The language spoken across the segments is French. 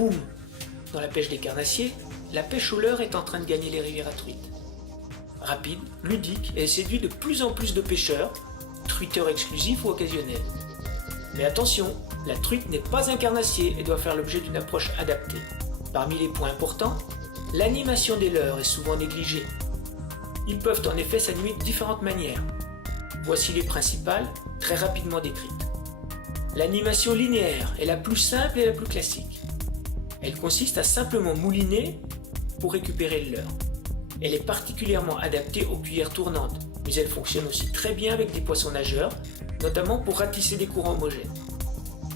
boom! Dans la pêche des carnassiers, la pêche au leurre est en train de gagner les rivières à truites. Rapide, ludique, elle séduit de plus en plus de pêcheurs, truiteurs exclusifs ou occasionnels. Mais attention, la truite n'est pas un carnassier et doit faire l'objet d'une approche adaptée. Parmi les points importants, l'animation des leurres est souvent négligée. Ils peuvent en effet s'animer de différentes manières. Voici les principales, très rapidement décrites. L'animation linéaire est la plus simple et la plus classique. Elle consiste à simplement mouliner pour récupérer le leurre. Elle est particulièrement adaptée aux cuillères tournantes, mais elle fonctionne aussi très bien avec des poissons nageurs, notamment pour ratisser des courants homogènes.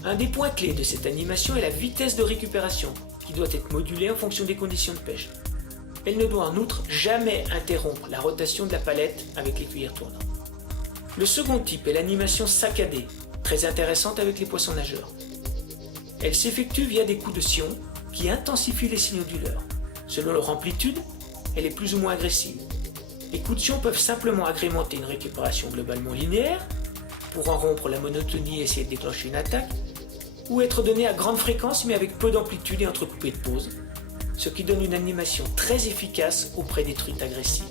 Un des points clés de cette animation est la vitesse de récupération, qui doit être modulée en fonction des conditions de pêche. Elle ne doit en outre jamais interrompre la rotation de la palette avec les cuillères tournantes. Le second type est l'animation saccadée, très intéressante avec les poissons nageurs. Elle s'effectue via des coups de sion qui intensifient les signaux du leurre. Selon leur amplitude, elle est plus ou moins agressive. Les coups de sion peuvent simplement agrémenter une récupération globalement linéaire, pour en rompre la monotonie et essayer de déclencher une attaque, ou être donnés à grande fréquence mais avec peu d'amplitude et entrecoupés de pauses, ce qui donne une animation très efficace auprès des truites agressives.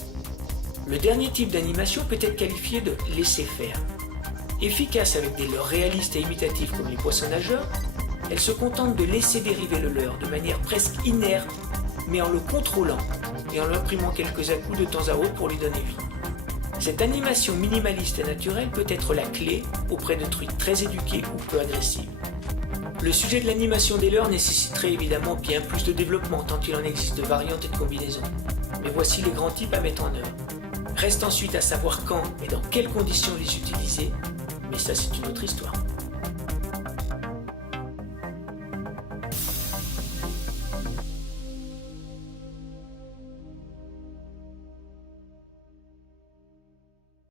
Le dernier type d'animation peut être qualifié de laisser-faire. Efficace avec des leurres réalistes et imitatifs comme les poissons nageurs, elle se contente de laisser dériver le leurre de manière presque inerte, mais en le contrôlant et en l'imprimant quelques à-coups de temps à autre pour lui donner vie. Cette animation minimaliste et naturelle peut être la clé auprès de truites très éduquées ou peu agressives. Le sujet de l'animation des leurres nécessiterait évidemment bien plus de développement tant il en existe de variantes et de combinaisons. Mais voici les grands types à mettre en œuvre. Reste ensuite à savoir quand et dans quelles conditions les utiliser, mais ça c'est une autre histoire.